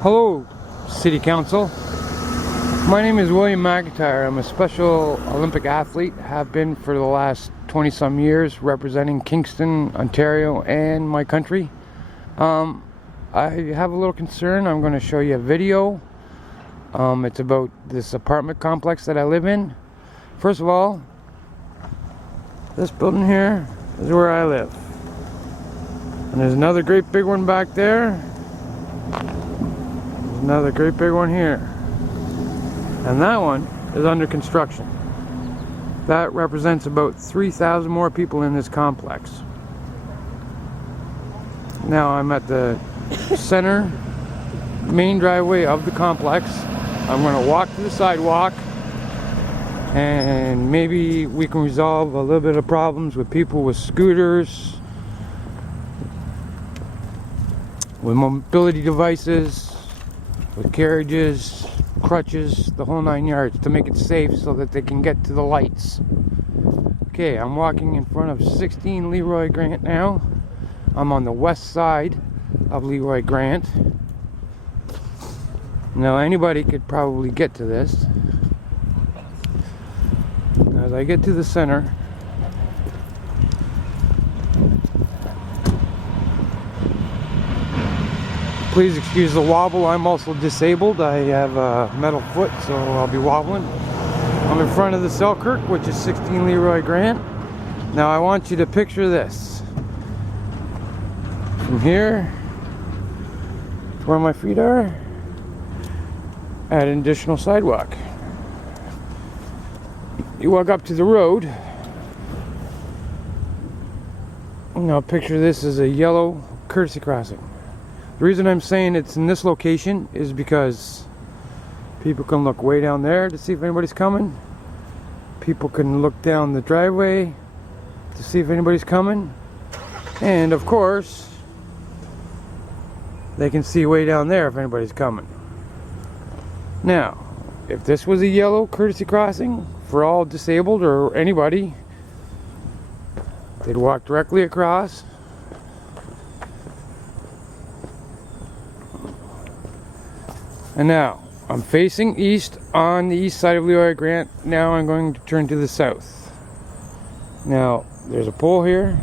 Hello, City Council. My name is William McIntyre. I'm a Special Olympic athlete, have been for the last 20-some years, representing Kingston, Ontario, and my country. I have a little concern. I'm going to show you a video. It's about this apartment complex that I live in. First of all, this building here is where I live. And there's another great big one back there. There's another great big one here. And that one is under construction. That represents about 3,000 more people in this complex. Now I'm at the center main driveway of the complex. I'm going to walk to the sidewalk, and maybe we can resolve a little bit of problems with people with scooters, with mobility devices, with carriages, crutches, the whole 9 yards, to make it safe so that they can get to the lights. Okay, I'm walking in front of 16 Leroy Grant now. I'm on the west side of Leroy Grant. Now anybody could probably get to this. As I get to the center, please excuse the wobble. I'm also disabled. I have a metal foot, so I'll be wobbling. I'm in front of the Selkirk, which is 16 Leroy Grant. Now I want you to picture this. From here to where my feet are, add an additional sidewalk. You walk up to the road. Now picture this as a yellow courtesy crossing. The reason I'm saying it's in this location is because people can look way down there to see if anybody's coming. People can look down the driveway to see if anybody's coming. And of course, they can see way down there if anybody's coming. Now, if this was a yellow courtesy crossing for all disabled or anybody, they'd walk directly across. And now, I'm facing east on the east side of Leroy Grant. Now I'm going to turn to the south. Now, there's a pole here,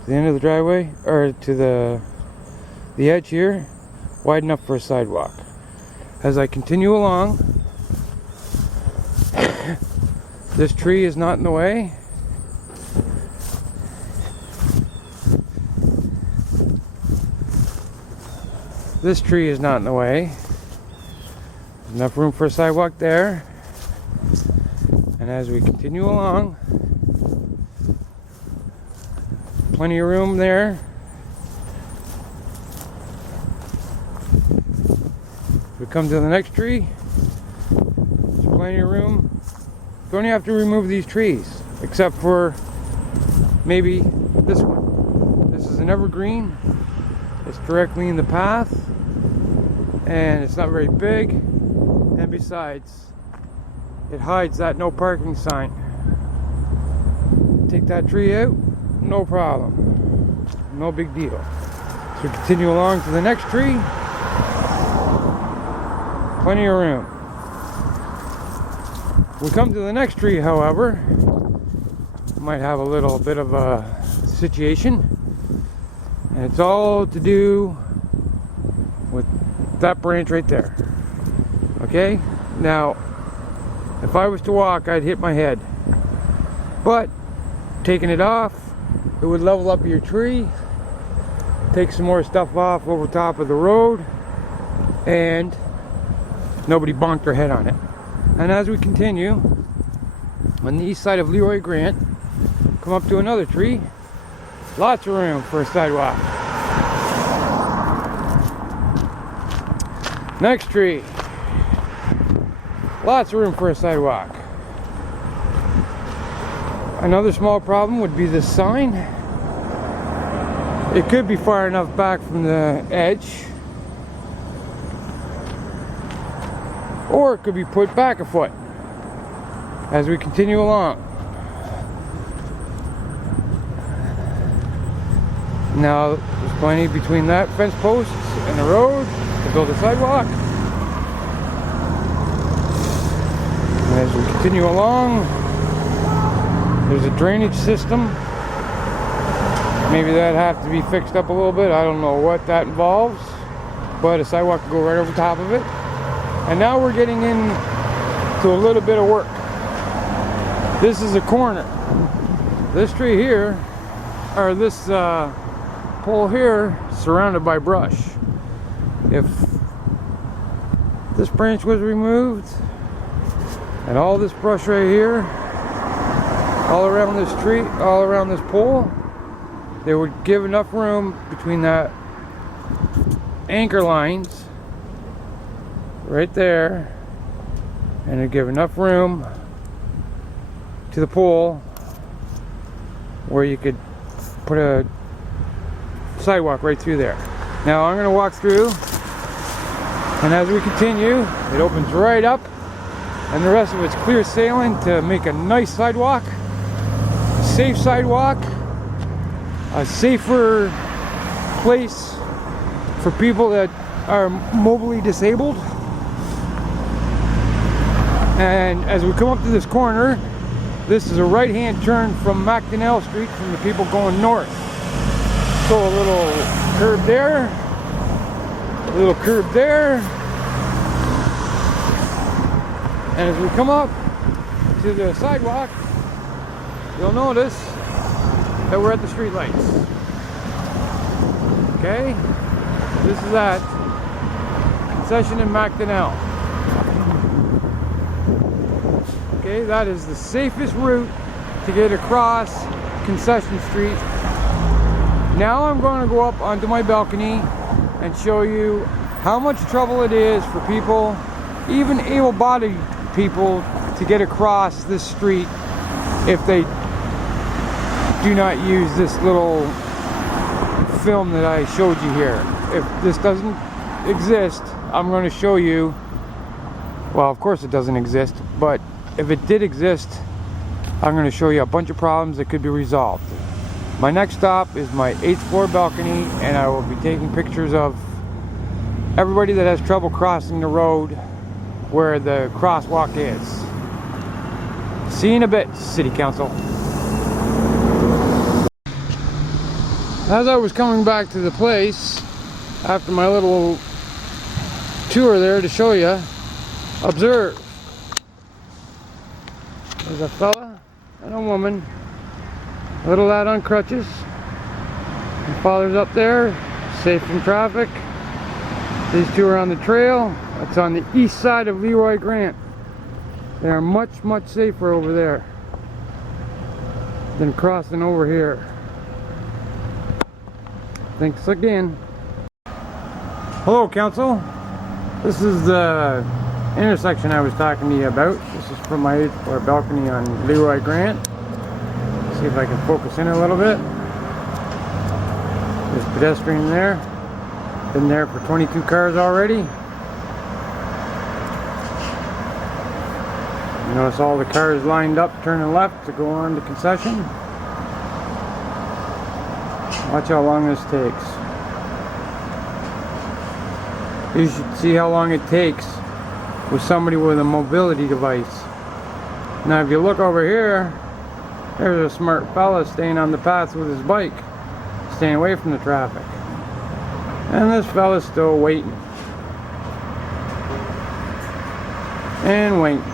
to the end of the driveway, or to the edge here, wide enough for a sidewalk. As I continue along, this tree is not in the way. This tree is not in the way. Enough room for a sidewalk there. And as we continue along, plenty of room there. We come to the next tree. There's plenty of room. Don't have to remove these trees, except for maybe this one. This is an evergreen. It's directly in the path, and it's not very big. And besides, it hides that no parking sign. Take that tree out, no problem. No big deal. So we continue along to the next tree. Plenty of room. We come to the next tree, however, might have a little bit of a situation. And it's all to do with that branch right there. Okay, now if I was to walk, I'd hit my head, but taking it off, it would level up your tree, take some more stuff off over top of the road, and nobody bonked their head on it. And as we continue on the east side of Leroy Grant, come up to another tree. Lots of room for a sidewalk. Next tree. Lots of room for a sidewalk. Another small problem would be this sign. It could be far enough back from the edge, or it could be put back a foot as we continue along. Now, there's plenty between that fence post and the road. to build a sidewalk. And as we continue along, there's a drainage system. Maybe that'd have to be fixed up a little bit. I don't know what that involves, but a sidewalk will go right over top of it. And now we're getting into a little bit of work. This is a corner. This tree here, or this pole here, surrounded by brush. If this branch was removed, and all this brush right here, all around this tree, all around this pole, they would give enough room between that anchor lines right there, and it'd give enough room to the pole where you could put a sidewalk right through there. Now I'm going to walk through, and as we continue, it opens right up, and the rest of it's clear sailing to make a nice sidewalk, a safe sidewalk, a safer place for people that are mobily disabled. And as we come up to this corner, this is a right-hand turn from McDonnell Street from the people going north. So a little curb there, a little curb there, and as we come up to the sidewalk, you'll notice that we're at the street lights. Okay, this is that concession in McDonnell. Okay, that is the safest route to get across Concession Street. Now I'm going to go up onto my balcony and show you how much trouble it is for people, even able-bodied people, to get across this street if they do not use this little film that I showed you here. If this doesn't exist, I'm going to show you, well, of course it doesn't exist, but if it did exist, I'm going to show you a bunch of problems that could be resolved. My next stop is my 8th floor balcony, and I will be taking pictures of everybody that has trouble crossing the road where the crosswalk is. See you in a bit, City Council. As I was coming back to the place after my little tour there to show you, observe. There's a fella and a woman, a little lad on crutches. The father's up there, safe from traffic. These two are on the trail. It's on the east side of Leroy Grant. They are much, much safer over there than crossing over here. Thanks again. Hello, Council. This is the intersection I was talking to you about. This is from my 8th floor balcony on Leroy Grant. See if I can focus in a little bit. There's a pedestrian there. Been there for 22 cars already. You notice all the cars lined up turning left to go on to concession. Watch how long this takes. You should see how long it takes with somebody with a mobility device. Now if you look over here, there's a smart fella staying on the path with his bike, staying away from the traffic. And this fella's still waiting. And waiting.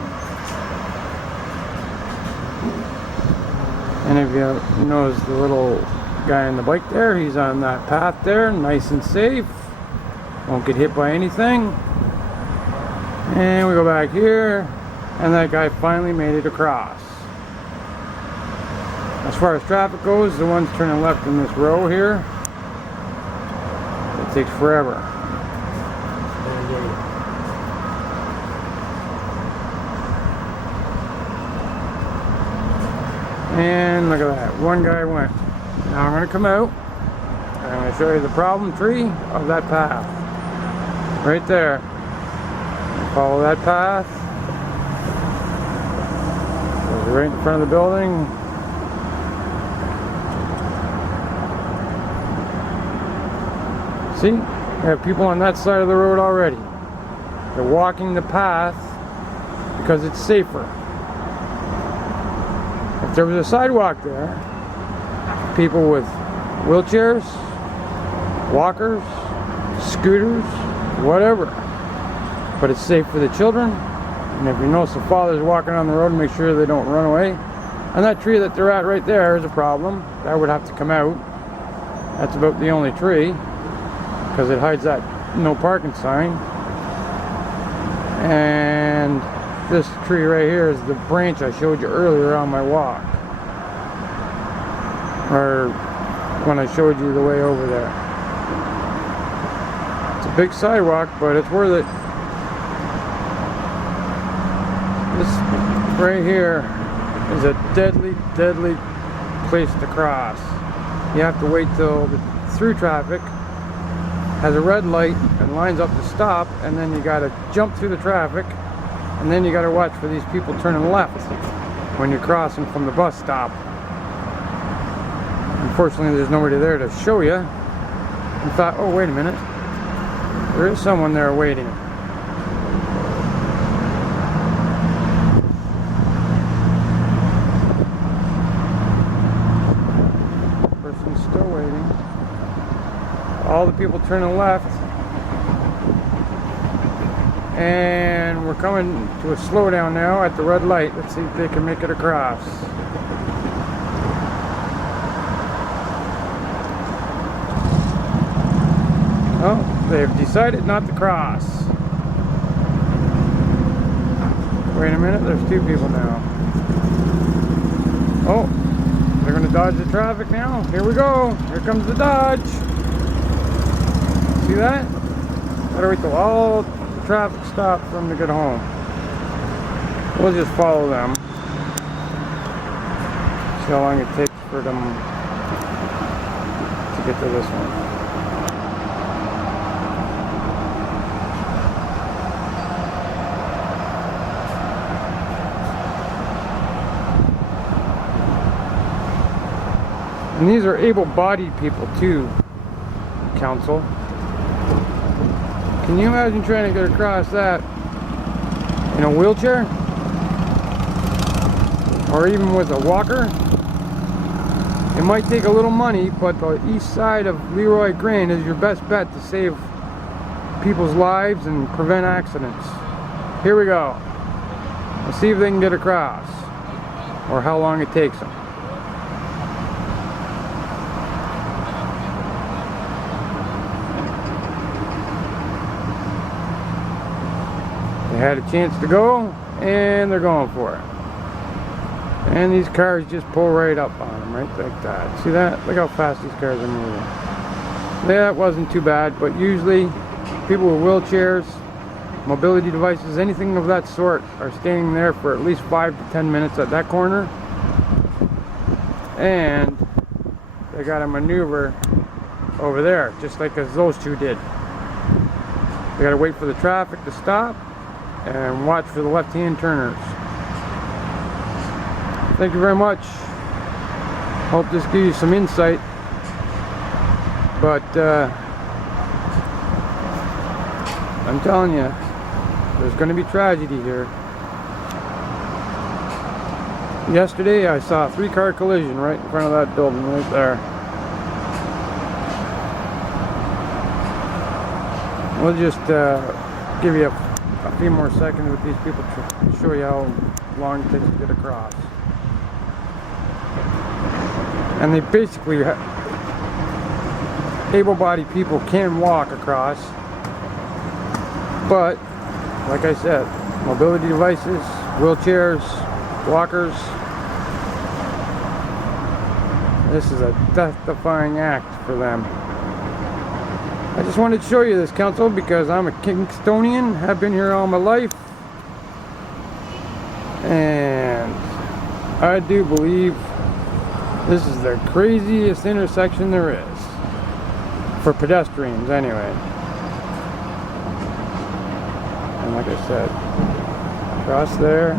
And if you notice the little guy on the bike there, he's on that path there, nice and safe. Won't get hit by anything. And we go back here, and that guy finally made it across. As far as traffic goes, the ones turning left in this row here, it takes forever. And look at that, one guy went. Now I'm going to come out, and I'm going to show you the problem tree of that path. Right there. Follow that path. Goes right in front of the building. See? We have people on that side of the road already. They're walking the path because it's safer. If there was a sidewalk there, people with wheelchairs, walkers, scooters, whatever. But it's safe for the children. And if you notice the father's walking on the road, make sure they don't run away. And that tree that they're at right there is a problem. That would have to come out. That's about the only tree, because it hides that no parking sign. And this tree right here is the branch I showed you earlier on my walk, or when I showed you the way over there. It's a big sidewalk, but it's worth it. This right here is a deadly, deadly place to cross. You have to wait till the through traffic has a red light and lines up to stop, and then you got to jump through the traffic, and then you got to watch for these people turning left when you're crossing from the bus stop. Unfortunately, there's nobody there to show you. You thought, oh, wait a minute, there is someone there waiting. Person's still waiting. All the people turning left, and we're coming to a slowdown now at the red light. Let's see if they can make it across. Oh, they've decided not to cross. Wait a minute, there's two people now. Oh, they're going to dodge the traffic now. Here we go. Here comes the dodge. See that? Gotta wait till all the traffic stops for them to get home. We'll just follow them. See how long it takes for them to get to this one. And these are able-bodied people too, council. Can you imagine trying to get across that in a wheelchair? Or even with a walker? It might take a little money, but the east side of Leroy Crane is your best bet to save people's lives and prevent accidents. Here we go. Let's see if they can get across, or how long it takes them. They had a chance to go, and they're going for it. And these cars just pull right up on them, right like that. See that? Look how fast these cars are moving. That wasn't too bad, but usually people with wheelchairs, mobility devices, anything of that sort are staying there for at least 5 to 10 minutes at that corner. And they got a maneuver over there, just like as those two did. They got to wait for the traffic to stop and watch for the left-hand turners. Thank you very much. Hope this gives you some insight. But I'm telling you, there's going to be tragedy here. Yesterday I saw a 3-car collision right in front of that building right there. We'll just give you a few more seconds with these people to show you how long it takes to get across. And they basically, able-bodied people can walk across, but like I said, mobility devices, wheelchairs, walkers, this is a death-defying act for them. I just wanted to show you this, council, because I'm a Kingstonian, have been here all my life, and I do believe this is the craziest intersection there is, for pedestrians anyway. And like I said, across there,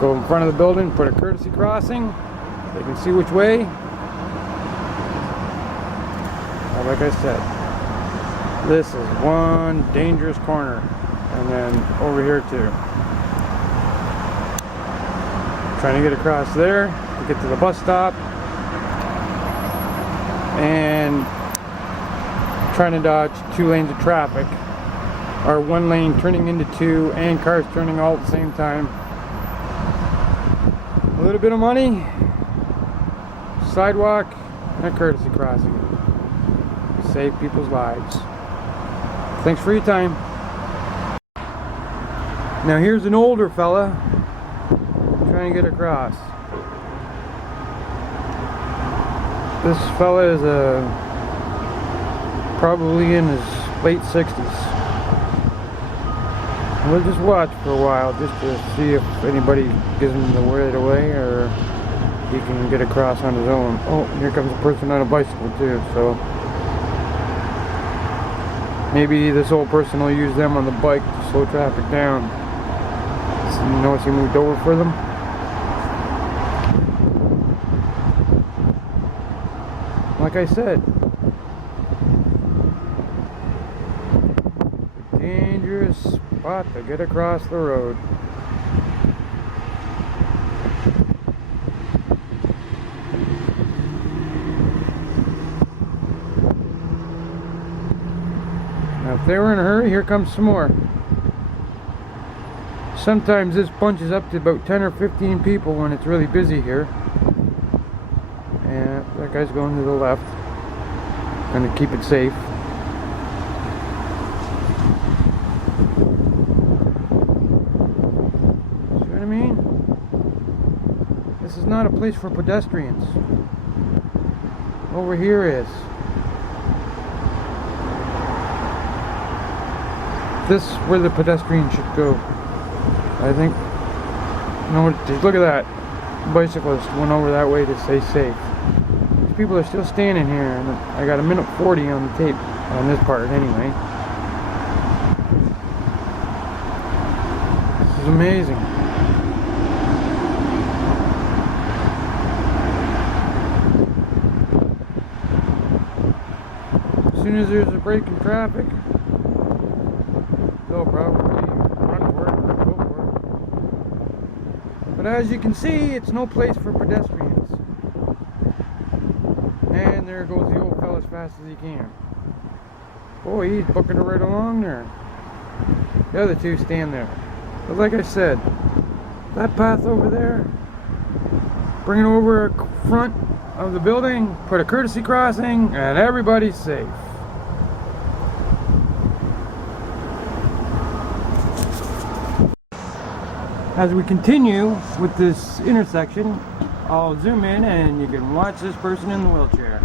go in front of the building, put a courtesy crossing, they can see which way. Have a like I said, this is one dangerous corner. And then over here too. Trying to get across there to get to the bus stop. And trying to dodge 2 lanes of traffic. Or 1 lane turning into 2 and cars turning all at the same time. A little bit of money, sidewalk, and a courtesy crossing. Save people's lives. Thanks for your time. Now here's an older fella trying to get across. This fella is probably in his late 60s. We'll just watch for a while just to see if anybody gives him the right away or he can get across on his own. Oh, here comes a person on a bicycle too, so maybe this old person will use them on the bike to slow traffic down. So you notice he moved over for them? Like I said, dangerous spot to get across the road. Now if they were in a hurry, here comes some more. Sometimes this bunches up to about 10 or 15 people when it's really busy here. And that guy's going to the left. Gonna keep it safe. See what I mean? This is not a place for pedestrians. Over here is. This is where the pedestrian should go. I think. No, look at that. The bicyclist went over that way to stay safe. These people are still standing here, and I got 1:40 on the tape on this part anyway. This is amazing. As soon as there's a break in traffic, they'll probably run for it or go for it. But as you can see, it's no place for pedestrians. And there goes the old fella as fast as he can. Boy, he's booking it right along there. The other two stand there. But like I said, that path over there, bring it over front of the building, put a courtesy crossing, and everybody's safe. As we continue with this intersection, I'll zoom in and you can watch this person in the wheelchair.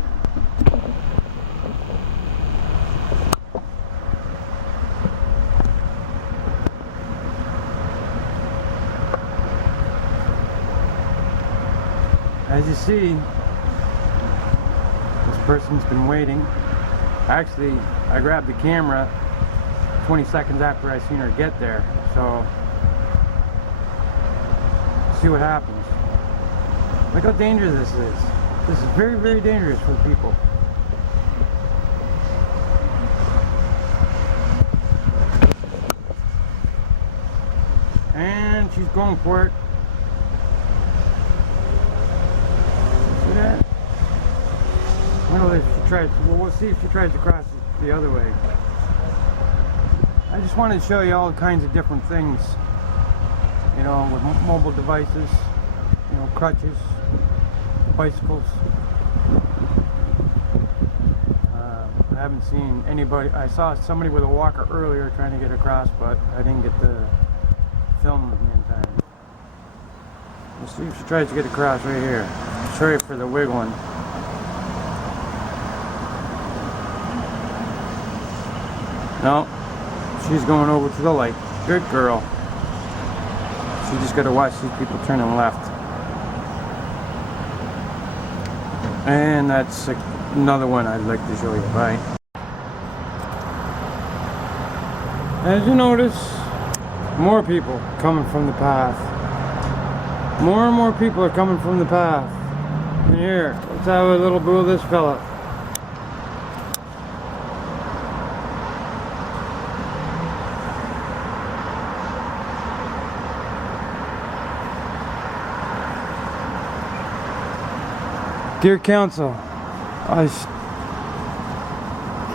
As you see, this person's been waiting. Actually, I grabbed the camera 20 seconds after I seen her get there, so see what happens. Look how dangerous this is. This is very, very dangerous for people. And she's going for it. See that? Well, if she tries, well, we'll see if she tries to cross the other way. I just wanted to show you all kinds of different things. You know, with mobile devices, you know, crutches, bicycles. I haven't seen anybody. I saw somebody with a walker earlier trying to get across, but I didn't get the film in time. We'll see if she tries to get across right here. Sorry for the wiggling. No, she's going over to the light. Good girl. You just got to watch these people turning left. And that's another one I'd like to show you. Bye. As you notice, more people coming from the path. More and more people are coming from the path. And here, let's have a little boo of this fella. Dear Council, I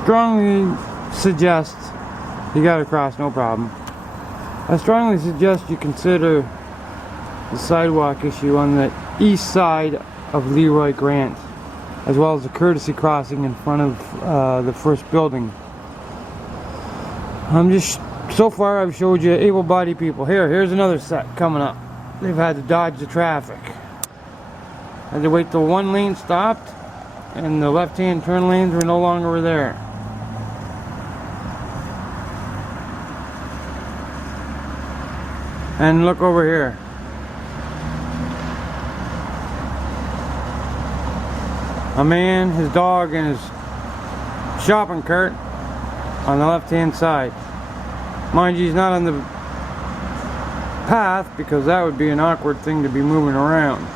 strongly suggest you got to cross, no problem. I strongly suggest you consider the sidewalk issue on the east side of Leroy Grant, as well as the courtesy crossing in front of the first building. So far I've showed you able-bodied people. Here's another set coming up. They've had to dodge the traffic. Had to wait till one lane stopped and the left-hand turn lanes were no longer there. And look over here. A man, his dog, and his shopping cart on the left-hand side. Mind you, he's not on the path because that would be an awkward thing to be moving around.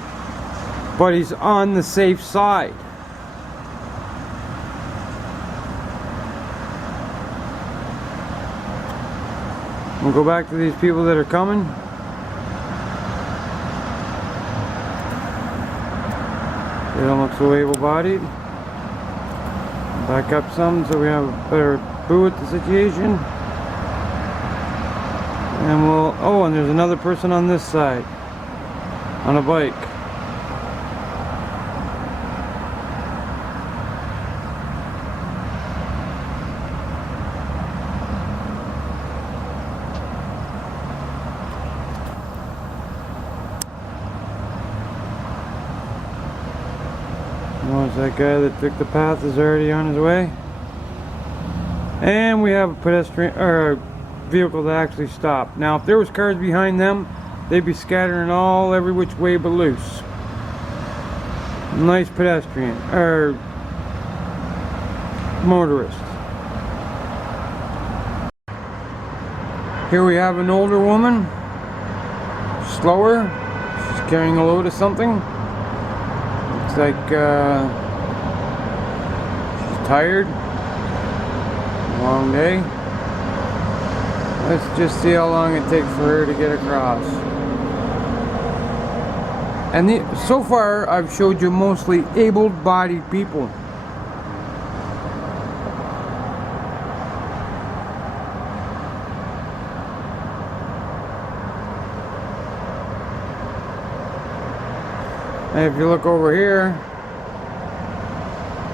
But he's on the safe side. We'll go back to these people that are coming. They don't look so able-bodied. Back up some so we have a better view at the situation. And and there's another person on this side on a bike. That guy that took the path is already on his way. And we have a pedestrian or a vehicle that actually stopped. Now if there was cars behind them, they'd be scattering all every which way but loose. Nice pedestrian or motorist. Here we have an older woman, slower. She's carrying a load of something. Looks like she's tired. Long day. Let's just see how long it takes for her to get across. And so far I've showed you mostly able-bodied people. And if you look over here,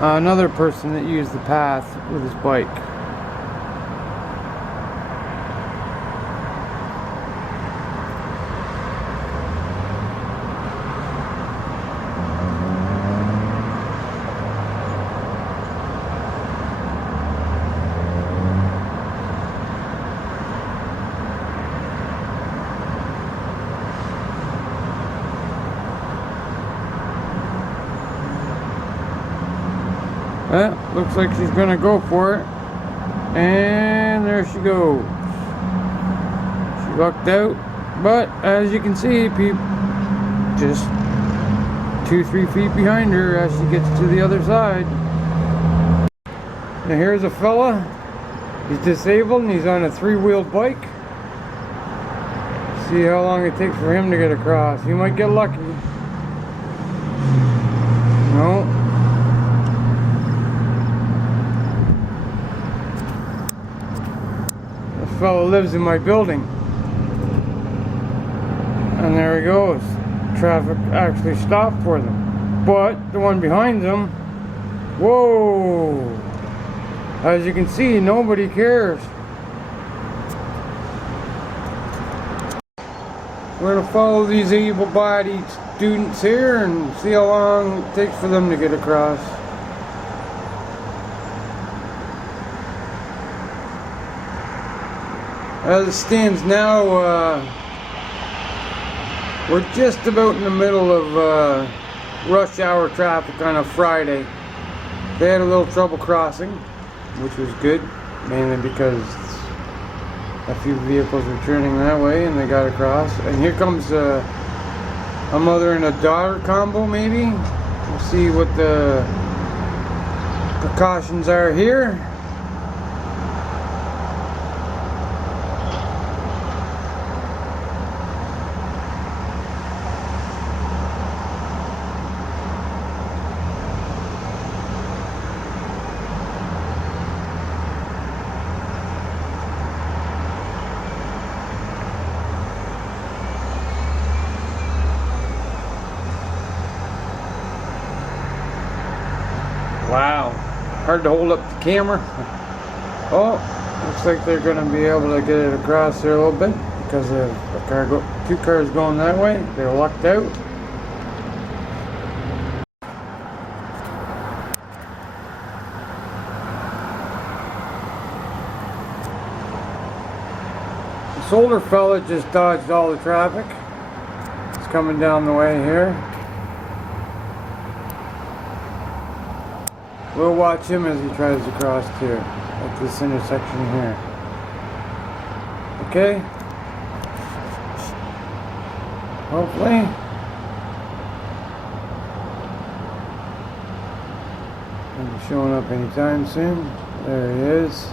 another person that used the path with his bike. Well, looks like she's gonna go for it. And there she goes. She lucked out. But as you can see, just 2-3 feet behind her as she gets to the other side. Now here's a fella. He's disabled and he's on a 3-wheeled bike. See how long it takes for him to get across. He might get lucky. No. Fellow lives in my building, and there he goes. Traffic actually stopped for them, but the one behind them, whoa, as you can see, nobody cares. We're going to follow these able-bodied students here and see how long it takes for them to get across. As it stands now, we're just about in the middle of rush hour traffic on a Friday. They had a little trouble crossing, which was good, mainly because a few vehicles were turning that way and they got across. And here comes a mother and a daughter combo, maybe. We'll see what the precautions are here. hard to hold up the camera. Oh, looks like they're going to be able to get it across there a little bit because of two cars going that way. They're lucked out. This older fella just dodged all the traffic. It's coming down the way here. We'll watch him as he tries to cross too, at this intersection here. Okay? Hopefully. He'll be showing up anytime soon. There he is.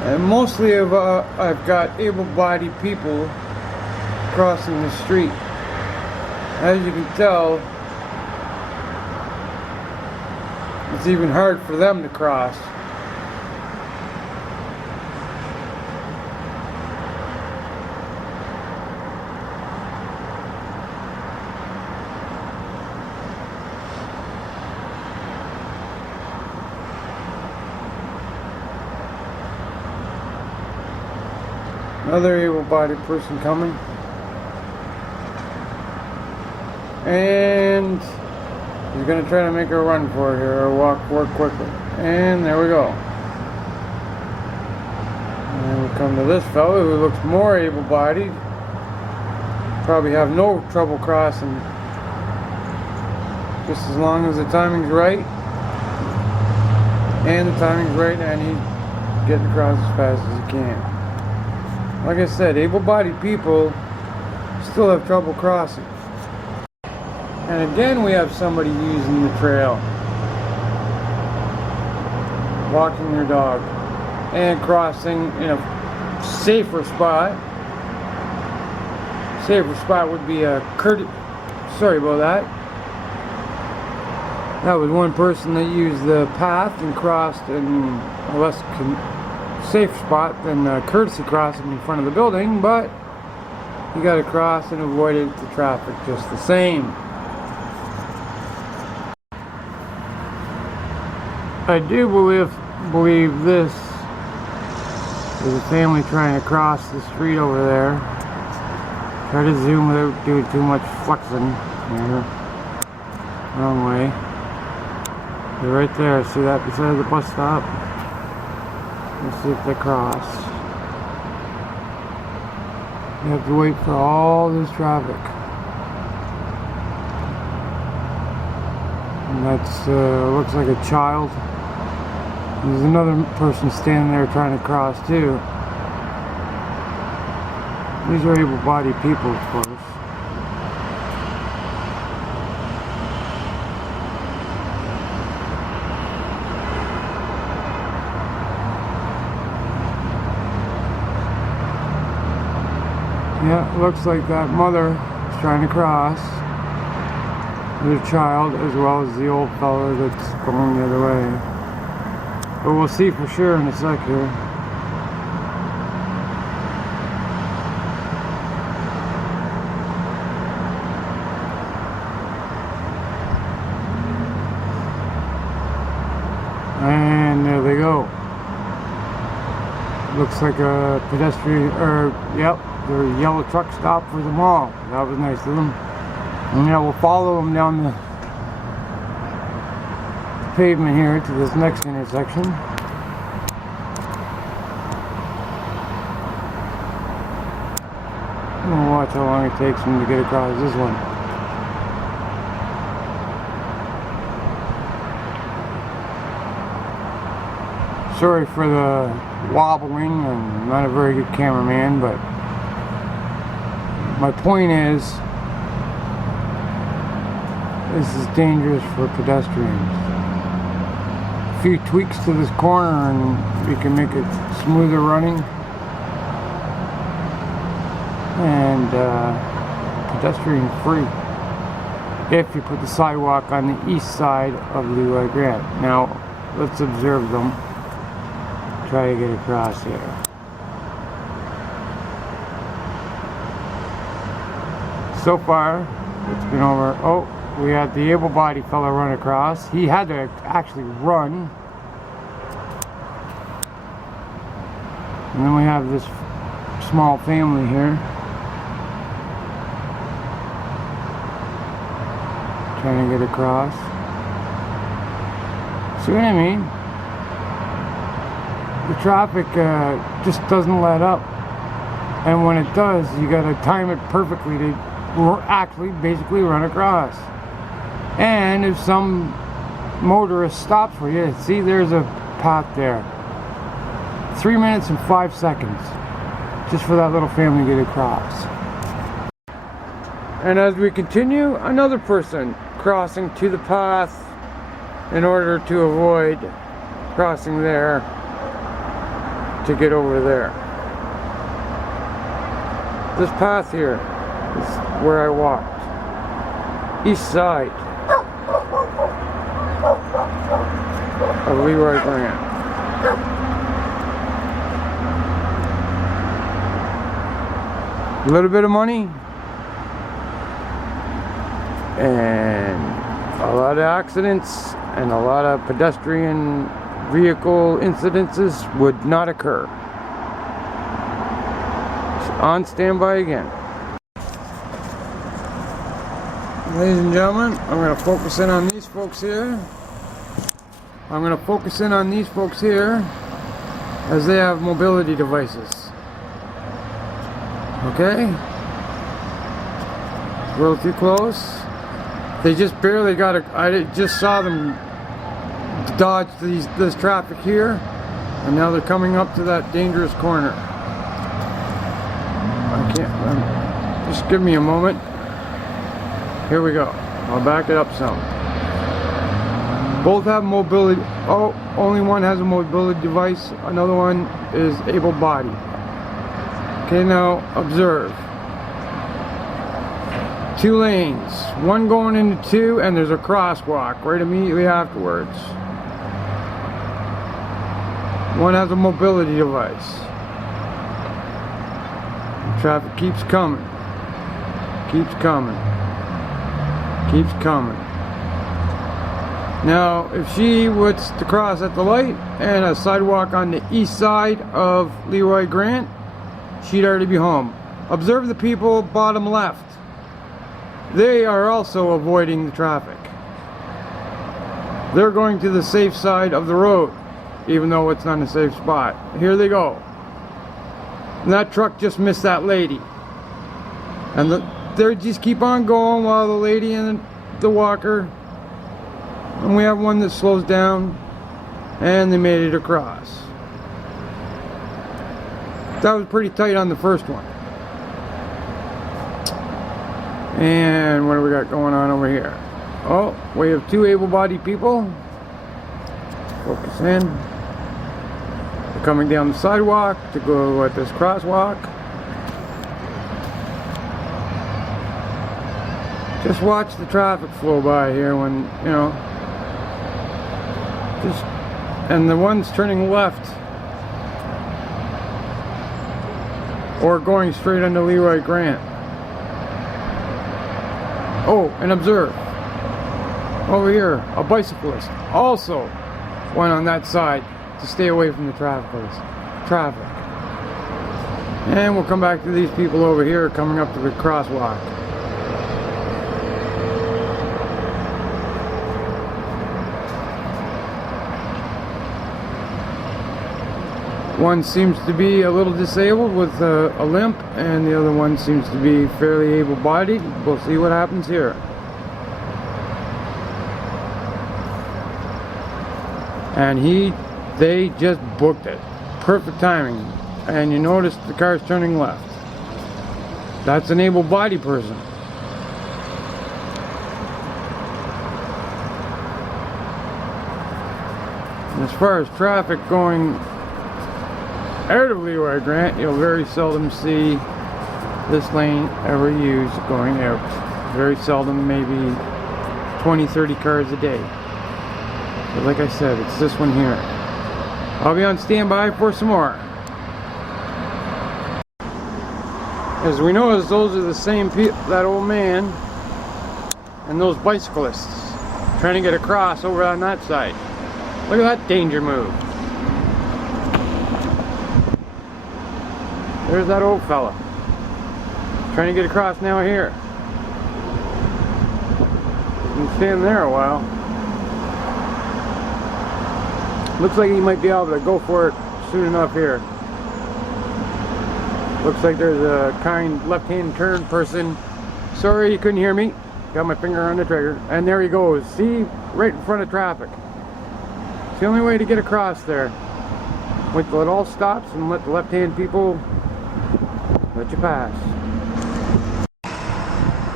And mostly I've got able-bodied people crossing the street. As you can tell, it's even hard for them to cross. Another able-bodied person coming. And he's going to try to make a run for it here, or walk quickly. And there we go. And we come to this fellow who looks more able-bodied. Probably have no trouble crossing. Just as long as the timing's right. And the timing's right, and he's getting across as fast as he can. Like I said, able-bodied people still have trouble crossing. And again, we have somebody using the trail, walking their dog, and crossing in a safer spot. Safer spot would be a sorry about that. That was one person that used the path and crossed in a less safe spot than courtesy crossing in front of the building, but you got to cross and avoided the traffic just the same. I do believe this is a family trying to cross the street over there. Try to zoom without doing too much flexing here. Wrong way. They're right there. See that beside the bus stop? Let's see if they cross. You have to wait for all this traffic. And that's looks like a child. There's another person standing there trying to cross too. These are able-bodied people, of course. Yeah, it looks like that mother is trying to cross with a child, as well as the old fella that's going the other way. But we'll see for sure in a sec here. And there they go. Looks like a pedestrian, yep, their yellow truck stop for the mall. That was nice of them. And yeah, we'll follow them down the pavement here to this next intersection. And we'll watch how long it takes them to get across this one. Sorry for the wobbling, I'm not a very good cameraman, but my point is, this is dangerous for pedestrians. A few tweaks to this corner and we can make it smoother running. And pedestrian free if you put the sidewalk on the east side of Leroy Grant. Now, let's observe them. Try to get across here. So far, it's been over. Oh, we had the able-bodied fella run across. He had to actually run. And then we have this small family here. Trying to get across. See what I mean? The traffic just doesn't let up. And when it does, you gotta time it perfectly to actually basically run across. And if some motorist stops for you, see there's a path there. 3 minutes and 5 seconds just for that little family to get across. And as we continue, another person crossing to the path in order to avoid crossing there to get over there. This path here is where I walked. East side of Leroy Grant. A little bit of money and a lot of accidents and a lot of pedestrian vehicle incidences would not occur. On standby again. Ladies and gentlemen, I'm going to focus in on these folks here. I'm going to focus in on these folks here as they have mobility devices. Okay? A little too close. They just barely got I just saw them dodge this traffic here, and now they're coming up to that dangerous corner. I can't, just give me a moment. Here we go. I'll back it up some. Both have mobility. Oh, only one has a mobility device. Another one is able-bodied. Okay, now observe. 2 lanes. One going into 2, and there's a crosswalk right immediately afterwards. One has a mobility device. The traffic keeps coming. Keeps coming. Keeps coming. Now, if she was to cross at the light and a sidewalk on the east side of Leroy Grant, she'd already be home. Observe the people bottom left. They are also avoiding the traffic. They're going to the safe side of the road, even though it's not a safe spot. Here they go. And that truck just missed that lady. And they just keep on going while the lady and the walker, and we have one that slows down, and they made it across. That was pretty tight on the first one. And what do we got going on over here? Oh, we have 2 able-bodied people. Focus in. They're coming down the sidewalk to go at this crosswalk. Just watch the traffic flow by here when, you know, and the ones turning left or going straight into Leroy Grant. Oh, and observe, over here, a bicyclist also went on that side to stay away from the traffic. And we'll come back to these people over here coming up to the crosswalk. One seems to be a little disabled with a limp, and the other one seems to be fairly able-bodied. We'll see what happens here. And they just booked it. Perfect timing. And you notice the car's turning left. That's an able-bodied person. And as far as traffic going out of Leroy Grant, you'll very seldom see this lane ever used going out. Very seldom, maybe 20-30 cars a day. But like I said, it's this one here. I'll be on standby for some more. As we notice, those are the same people, that old man and those bicyclists trying to get across over on that side. Look at that danger move. There's that old fella trying to get across now here. Been standing there a while. Looks like he might be able to go for it soon enough here. Looks like there's a kind left-hand turn person. Sorry you couldn't hear me. Got my finger on the trigger. And there he goes. See? Right in front of traffic. It's the only way to get across there. Wait till it all stops and let the left-hand people let you pass.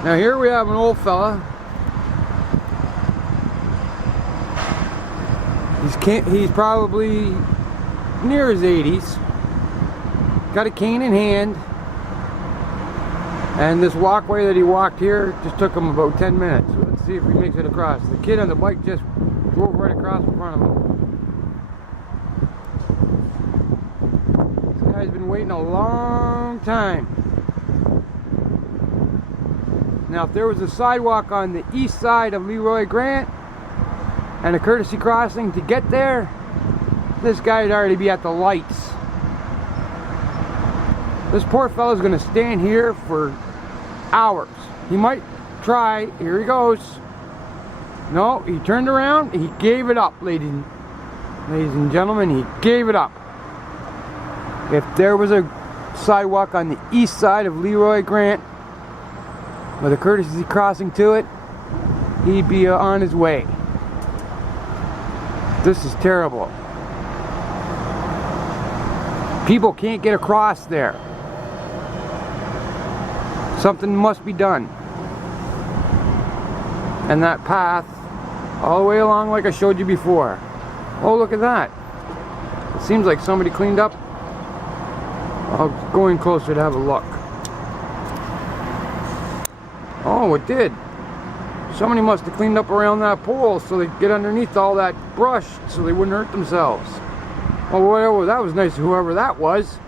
Now here we have an old fella. He's probably near his 80s. Got a cane in hand. And this walkway that he walked here just took him about 10 minutes. So let's see if he makes it across. The kid on the bike just drove right across in front of him. This guy's been waiting a long time. Now if there was a sidewalk on the east side of Leroy Grant and a courtesy crossing to get there, this guy'd already be at the lights. This poor fella's gonna stand here for hours. He might try. Here he goes. No, he turned around. He gave it up, ladies and gentlemen. He gave it up. If there was a sidewalk on the east side of Leroy Grant with a courtesy crossing to it, he'd be on his way. This is terrible. People can't get across there. Something must be done. And that path all the way along like I showed you before. Oh, look at that. It seems like somebody cleaned up. I'll go in closer to have a look. Oh, it did. Somebody must have cleaned up around that pole so they could get underneath all that brush so they wouldn't hurt themselves. Oh, whatever, that was nice, whoever that was.